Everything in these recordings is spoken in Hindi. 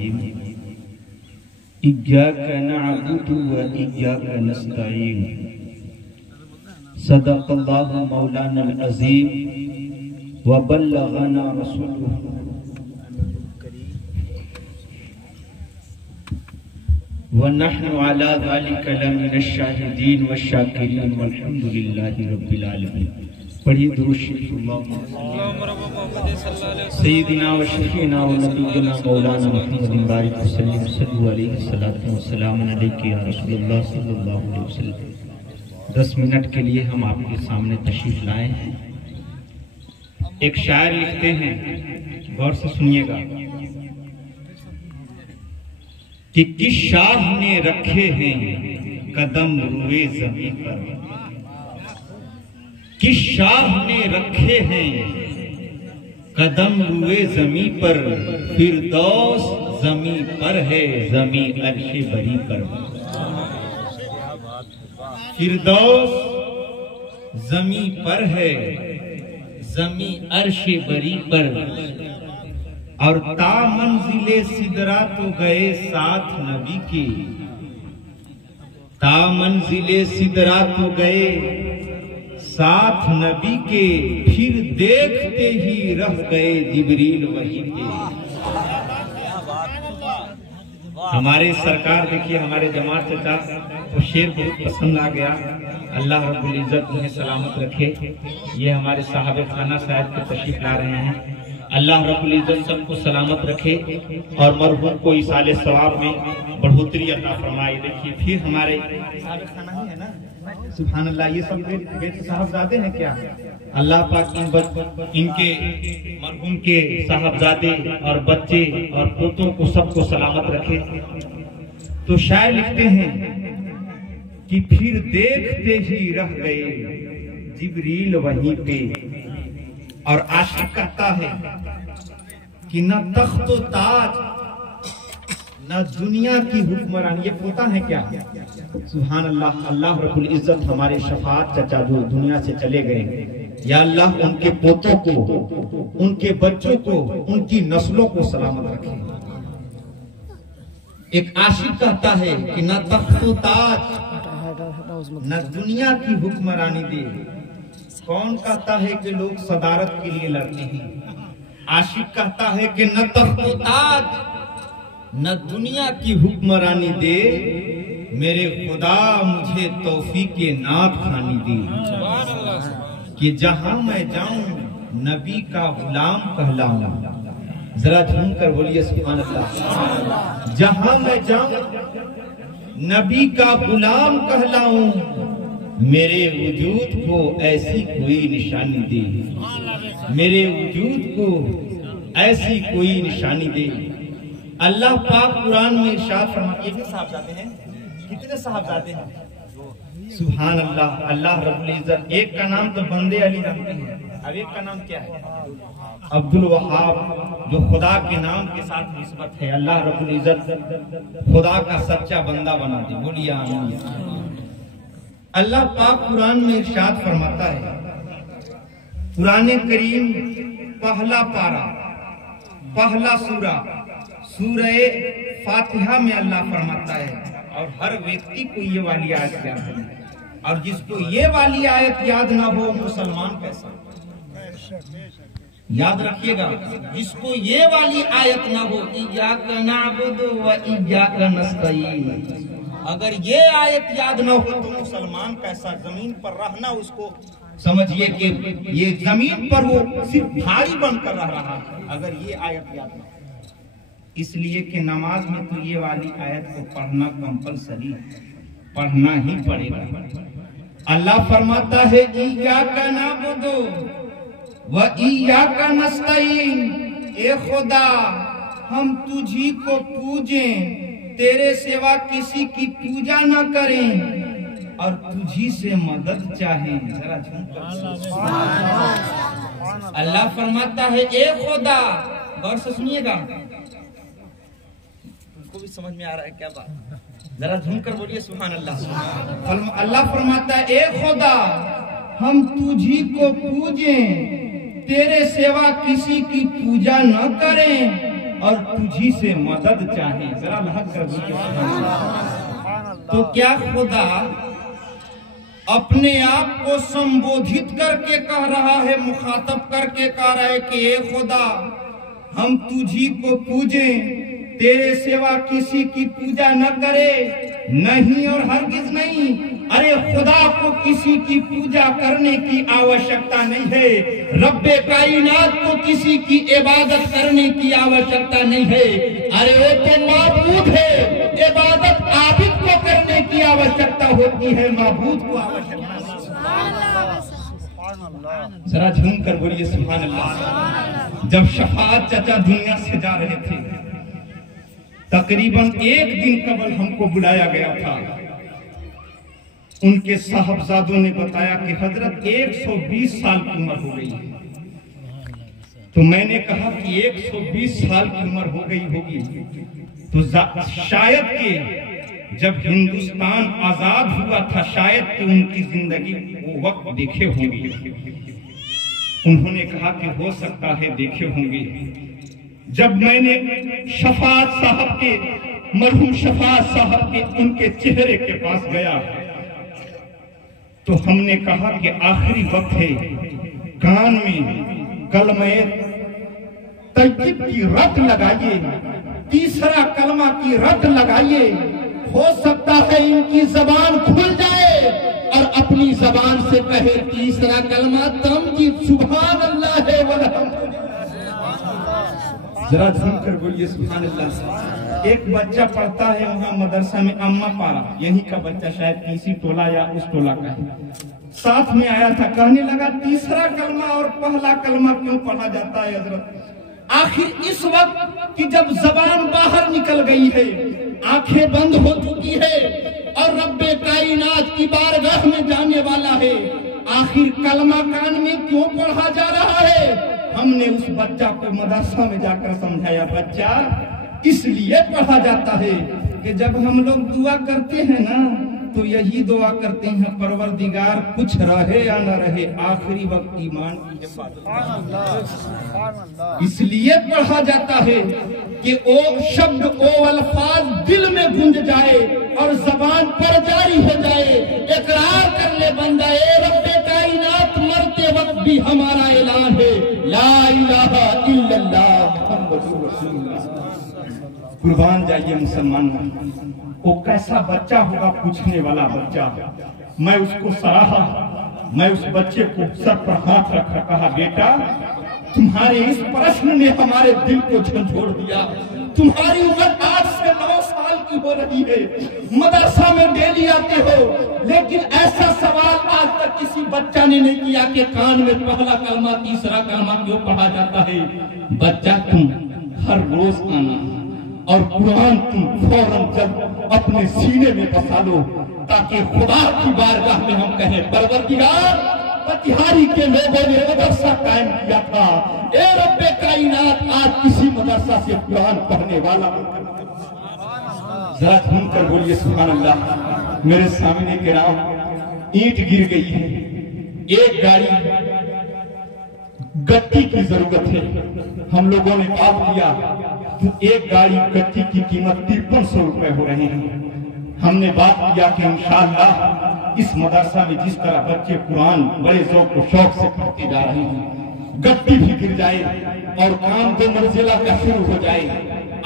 रहीम। इय्याका नअबुदु व इय्याका नस्तईन। सदक़ल्लाहु मौलाना अज़ीम व बल्लगना रसूलुहु व नहनु अला ज़ालिका लमिनश शाहिदीन व शाकिरीन वल्हम्दुलिल्लाहि रब्बिल आलमीन। पढ़िए दुरूद शरीफ सय्यिदिना व शफीना व नबीना मौलाना मुहम्मदिन बारिक वसल्लम सल्लल्लाहु अलैहि सल्लल्लाहु वसल्लम अलैहि या रसूलुल्लाह सल्लल्लाहु अलैहि वसल्लम। 10 मिनट के लिए हम आपके सामने तशरीफ लाए हैं। एक शायर लिखते हैं, गौर से सुनिएगा, कि किस शाह ने रखे हैं कदम रुए ज़मीं पर, किस शाह ने रखे हैं कदम रुए ज़मीं पर, फिरदौस ज़मीं पर है ज़मीं अर्शे बरी पर। फिरदौस ज़मीं पर है ज़मीं अर्शे बरी पर, और ता मंजिले सिदरा तो गए साथ नबी के, ता मंजिले सिदरा तो गए साथ नबी के, फिर देखते ही रह गए जिब्रील वहीं पे। हमारे सरकार देखिए, हमारे जमात चाचा को शेर बहुत पसंद आ गया। अल्लाह रब्बुल इज्जत उन्हें सलामत रखे। ये हमारे साहब खाना साहब के तशरीफ ला रहे हैं। अल्लाह रब्बुल इज्जत सबको सलामत रखे और मरहूम को इसाले सवाब में बढ़ोतरी अता फरमाए। देखिए फिर हमारे साहब खाना ही है ना, सुभान अल्लाह। ये सब बेटे साहबजादे हैं क्या? अल्लाह पाक इनके मरहूम के साहबजादे और बच्चे और पोतों को सबको सलामत रखे। तो शायर लिखते हैं कि फिर देखते ही रह गए जिब्रील वहीं पे, और आशिक कहता है कि न तख्तो ताज न दुनिया की हुक्मरानी। ये पोता है क्या? सुभान अल्लाह। अल्लाह रब्बुल इज्जत हमारे शफाअत चचा जो दुनिया से चले गए, या अल्लाह उनके पोतों को, उनके बच्चों को, उनकी नस्लों को सलामत रखे। एक आशिक कहता है कि न तख्तो ताज न दुनिया की हुक्मरानी दे। कौन कहता है कि लोग सदारत के लिए लड़ते हैं? आशिक कहता है कि न तख्तो ताज न दुनिया की हुक्मरानी दे, मेरे खुदा मुझे तौफीक नात खानी दे, कि जहां मैं जाऊं नबी का गुलाम कहलाऊं। जरा झूम कर बोलिए सुभान अल्लाह। जहां मैं जाऊं नबी का गुलाम कहलाऊं, मेरे वजूद को ऐसी कोई निशानी दे, मेरे वजूद को ऐसी कोई निशानी दे। अल्लाह पाक कुरान में इरशाद फरमाते हैं। ये भी साहबजादे हैं। कितने साहबजादे हैं? सुभान अल्लाह। अल्लाह रब्बुल इज्जत, एक का नाम तो बंदे अली जानते हैं, अब एक का नाम क्या है? अब्दुल वहाब, जो खुदा के नाम के साथ निस्बत है। अल्लाह रब्बुल इज्जत खुदा का सच्चा बंदा बना दे। बोलिए आमीन। अल्लाह पाक कुरान में इरशाद फरमाता है, कुरान करीम पहला पारा, पहला सूरा, सूरह फातिहा में अल्लाह फरमाता है, और हर व्यक्ति को ये वाली आयत याद है, और जिसको ये वाली आयत याद ना हो मुसलमान कैसा? याद रखिएगा, जिसको ये वाली आयत ना हो, इय्याका नअबुदु व इय्याका नस्तईन, अगर ये आयत याद ना हो तो मुसलमान कैसा? जमीन पर रहना उसको समझिए कि ये जमीन पर वो सिर्फ भारी बनकर रह रहा है, अगर ये आयत याद ना हो। इसलिए कि नमाज में तो ये वाली आयत को पढ़ना कंपलसरी है, पढ़ना ही पड़ेगा। अल्लाह फरमाता है इय्याका नअबुदु व इय्याका नस्तईन, ए खुदा हम तुझी को पूजें, तेरे सिवा किसी की पूजा न करें, और तुझी से मदद चाहें। जरा अल्लाह फरमाता है ए खुदा, गौर से सुनिएगा, उनको भी समझ में आ रहा है क्या बात? जरा झूम कर बोलिए सुभान अल्लाह। अल्लाह फरमाता है ए खुदा हम तुझी को पूजें, तेरे सिवा किसी की पूजा न करें, और तुझी से मदद चाहें। जरा लहक कर बोलिए। तो क्या खुदा अपने आप को संबोधित करके कह रहा है, मुखातब करके कह रहा है कि ए खुदा हम तुझी को पूजें, तेरे सिवा किसी की पूजा न करे? नहीं और हरगिज नहीं। अरे खुदा को किसी की पूजा करने की आवश्यकता नहीं है, रब्बे कायनात को किसी की इबादत करने की आवश्यकता नहीं है। अरे वो तो माबूद है, इबादत आबिद को करने की आवश्यकता होती है, माबूद को आवश्यकता नहीं। जरा झूम कर बोलिए सुभान अल्लाह। जब शफाअत चाचा दुनिया से जा रहे थे, तकरीबन एक दिन कबल हमको बुलाया गया था। उनके साहबजादों ने बताया कि हजरत 120 साल की उम्र हो गई है। तो मैंने कहा कि 120 साल की उम्र हो गई होगी तो शायद कि जब हिंदुस्तान आजाद हुआ था शायद कि उनकी जिंदगी वो वक्त देखे होंगे। उन्होंने कहा कि हो सकता है देखे होंगे। जब मैंने शफाअत साहब के, मरहूम शफाअत साहब के उनके चेहरे के पास गया तो हमने कहा कि आखिरी वक्त है, कान में कलमे तय्यब की रट लगाइए, तीसरा कलमा की रट लगाइए। हो सकता है इनकी जबान खुल जाए और अपनी जबान से कहे तीसरा कलमा तमजीद सुभान अल्लाह है वल्हम्दुलिल्लाह। जरा सुनकर बोलिए सुभान अल्लाह। एक बच्चा पढ़ता है वहाँ मदरसा में, अम्मा पारा, यहीं का बच्चा, शायद तीसरी टोला या उस टोला का है, साथ में आया था। कहने लगा तीसरा कलमा और पहला कलमा क्यों पढ़ा जाता है हजरत? आखिर इस वक्त कि जब जबान बाहर निकल गई है, आंखें बंद हो चुकी है और रब्बे कायनात की बारगाह में जाने वाला है, आखिर कलमा कान में क्यों पढ़ा जा रहा है? हमने उस बच्चा को मदरसा में जाकर समझाया, बच्चा इसलिए पढ़ा जाता है कि जब हम लोग दुआ करते हैं ना तो यही दुआ करते हैं, परवरदिगार कुछ रहे या न रहे आखिरी वक्त ईमान की हिफाजत। इसलिए पढ़ा जाता है कि ओ शब्द, ओ अल्फाज दिल में गूंज जाए और जबान पर जारी हो जाए। इकरार कर ले बंदा, ए रब्बे कायनात मरते वक्त भी हमारा ऐलान है, ला इलाहा इल्लल्लाह मुहम्मदुर रसूलुल्लाह। कुर्बान जाइए मुसलमान। वो कैसा बच्चा होगा, पूछने वाला बच्चा। मैं उसको सराहा, मैं उस बच्चे को सर पर हाथ रखा, कहा बेटा तुम्हारे इस प्रश्न ने हमारे दिल को झंझोड़ दिया। तुम्हारी उम्र 8 से 9 साल की हो रही है, मदरसा में डेली आते हो, लेकिन ऐसा सवाल आज तक किसी बच्चा ने नहीं किया कि कान में पहला कलमा तीसरा कलमा क्यों पढ़ा जाता है। बच्चा तुम हर रोज आना और कुरान तुम फौरन जब अपने सीने में बसा लो, ताकि खुदा की बारगाह में हम कहें परवरदिगार पतिहारी के लोगों ने मदरसा कायम किया था, ए रब्बे कायनात आज किसी मदरसा से कुरान पढ़ने वाला। जरा झूम कर बोलिए सुभान अल्लाह। मेरे सामने के नाम ईंट गिर गई है, एक गाड़ी गट्टी की जरूरत है। हम लोगों ने बात किया तो एक गाड़ी गट्टी की कीमत 5300 रुपए हो रहे हैं। हमने बात किया कि इंशाअल्लाह इस मदरसा में जिस तरह बच्चे कुरान बड़े शौक से पढ़ते जा रहे हैं, गट्टी भी गिर जाए और काम 2 मंजिला का शुरू हो जाए।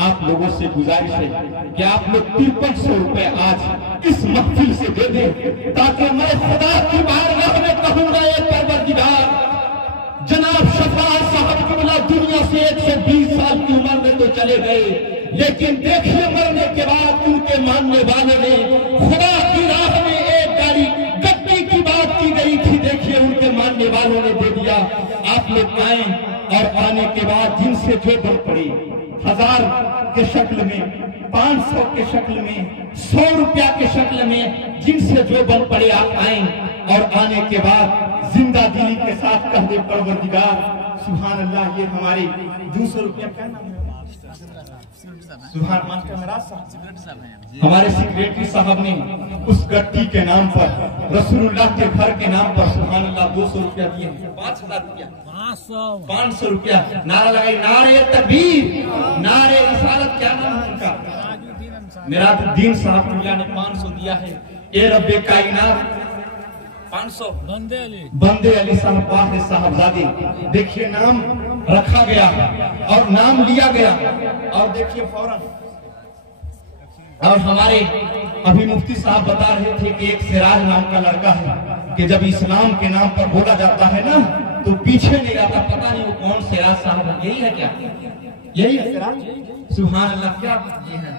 आप लोगों से गुजारिश है कि आप लोग 5300 रुपए आज इस महफिल से दे दें, ताकि मैं खुदा की बारगाह में कहूंगा, ये परवरदिगार जनाब शफाअत साहब किबला दुनिया से 120 साल की उम्र में तो चले गए, लेकिन देखिए मरने के बाद उनके मानने वालों ने खुदा की राह में एक गाड़ी गट्टी की बात की गई थी, देखिए उनके मानने वालों ने दे दिया। आप लोग आए और आने के बाद जिनसे जो बन पड़े, 1000 के शक्ल में, 500 के शक्ल में, 100 रुपया के शक्ल में, जिनसे जो बन पड़े आप आए और आने के बाद जिंदा दिली के साथ कह दे परवरदिगार सुभान अल्लाह। ये हमारे 200 रुपया का नाम है सुभान मास्टर मेरा हमारे सेक्रेटरी साहब ने उस गट्टी के नाम पर रसूलुल्लाह के घर के नाम पर सुभान अल्लाह 200 रुपया दिए, 5000 रुपया, 500 रुपया। नारा लगाई, नारे तकबीर, नारे रिसालत, क्या नाम है उनका, मिराजुद्दीन साहब ने 500 दिया है। ए रब्बे कायनात 500 बंदे अली साहब साहबजादे, देखिए नाम रखा गया और नाम लिया गया और देखिए फौरन। और हमारे अभी मुफ्ती साहब बता रहे थे कि एक सिराज नाम का लड़का है कि जब इस्लाम के नाम पर बोला जाता है ना तो पीछे नहीं रहता, पता नहीं वो कौन सिराज साहब है। यही है क्या, यही है सिराज? सुभान अल्लाह, क्या ये है?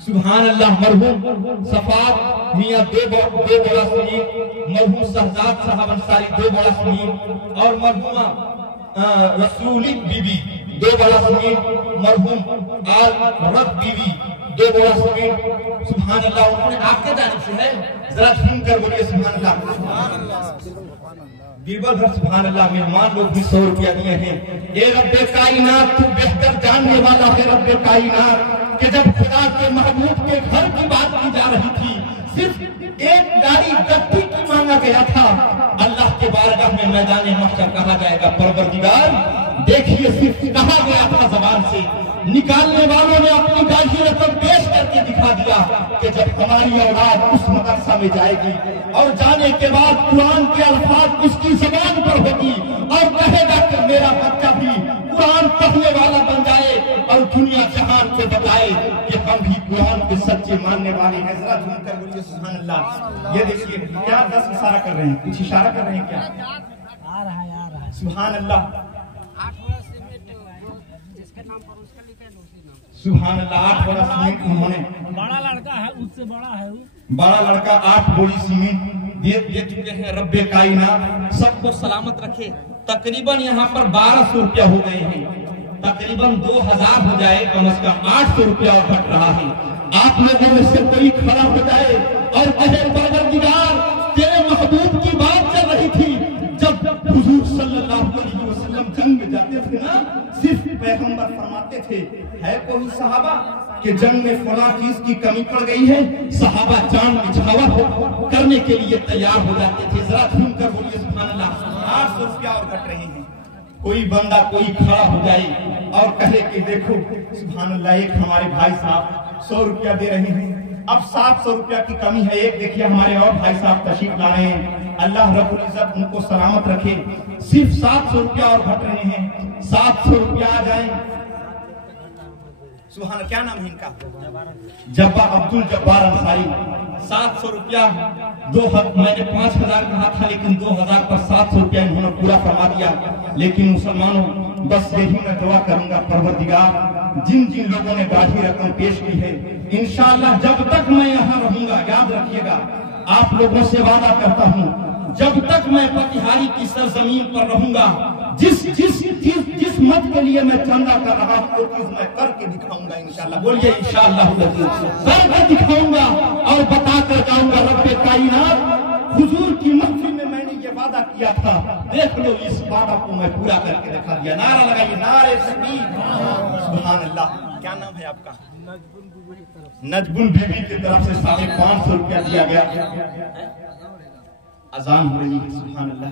सुभान अल्लाह। मरहूम सफात मियां 2 बड़ा शहीद, मरहूम शहजाद साहब अंसारी 2 बड़ा शहीद और मरहूमा रसूली बीबी 2 बड़ा शहीद, मरहूम आल रब बीबी 2 बड़ा शहीद। सुभान अल्लाह, उन्होंने आपके जानिब से है, जरा सुनकर बोलिए सुभान अल्लाह। बीरबल भर सुभान अल्लाह। मेहमान लोग भी 100 रुपया दिए हैं। ए रब्बे कायनात, तू बेहतर जानने वाला है रब्बे कायनात कि जब खुदा के महबूब के घर की बात की जा रही थी, सिर्फ एक गाड़ी गट्टी की मांगा गया था। अल्लाह के बारगाह में मैदान महशर कहा जाएगा, परवरदिगार देखिए सिर्फ कहा गया था जबान से, निकालने वालों ने अपनी गाड़ी रकम पेश करके दिखा दिया कि जब हमारी औलाद उस मदरसा में जाएगी और जाने के बाद कुरान के अल्फाज उसकी जबान पर होगी और कहेगा कि मेरा बच्चा भी कुरान पढ़ने वाला बन जाए और दुनिया जहान को बताए कि हम भी कुरान के सच्चे मानने वाले हैं। जरा झूमकर बोलिए सुभान अल्लाह। ये देखिए क्या 10 इशारा कर रहे हैं, कुछ इशारा कर रहे हैं क्या? आ रहा है सुभान अल्लाह। सुभान अल्लाह। 8 बड़ा सीमेंट उन्होंने, बड़ा लड़का है उससे बड़ा है, बड़ा लड़का 8 बोरी सीमेंट दे चुके हैं। रब्बे कायनात सबको सलामत रखे। तकरीबन यहाँ पर 1200 रुपया हो गए हैं, तकरीबन 2000 हो जाए, कम से कम 800 रुपया और घट रहा है। आप लोगों में से कोई खड़ा हो जाए और कहे परवरदिगार तेरे महबूब की बात चल रही थी जब हुजूर सल्लल्लाहु अलैहि वसल्लम जंग में जाते थे ना, सिर्फ पैगंबर फरमाते थे है कोई सहाबा कि जंग में फला चीज की कमी पड़ गई है, सहाबा जान निछावर करने के लिए तैयार हो जाते थे। जरा सुनकर बोलिए सुभान अल्लाह। 800 रुपया और घट रहे हैं। कोई बंदा कोई खड़ा हो जाए और कहे कि देखो सुभान अल्लाह, एक हमारे भाई साहब 100 रुपया दे रहे हैं, अब 700 रुपया की कमी है। एक देखिए हमारे और भाई साहब तशरीफ ला रहे हैं, अल्लाह रब्बुल इज्जत उनको सलामत रखे। सिर्फ 700 रुपया और घट रहे हैं, 700 रुपया आ जाए। सुभान, क्या नाम है इनका? जब्बार, अब्दुल जब्बार अंसारी। 700 रुपया, मैंने 5000 कहा था लेकिन 2000 पर 700 रुपया इन्होंने पूरा करवा दिया। लेकिन मुसलमानों बस यही मैं दुआ करूंगा, परवरदिगार जिन जिन लोगों ने गाढ़ी रकम पेश की है, इंशाअल्लाह जब तक मैं यहाँ रहूंगा, याद रखिएगा आप लोगों से वादा करता हूँ, जब तक मैं पतिहारी की सरजमीन पर रहूंगा, जिस मत के लिए मैं चंदा कर रहा हूँ वो चीज मैं करके दिखाऊंगा इंशाअल्लाह। बोलिए इंशाअल्लाह, करके दिखाऊंगा और बता कर जाऊंगा। रब्बे कायनात हुजूर की महफिल में मैंने ये वादा किया था, देख लो इस वादा को मैं पूरा करके दिखा दिया। नारा लगाइए, नारे तकबीर। सुभान अल्लाह। क्या नाम है आपका? नजबुल बीबी की तरफ से 550 रुपया दिया गया। अजान हो रही है। सुभान अल्लाह।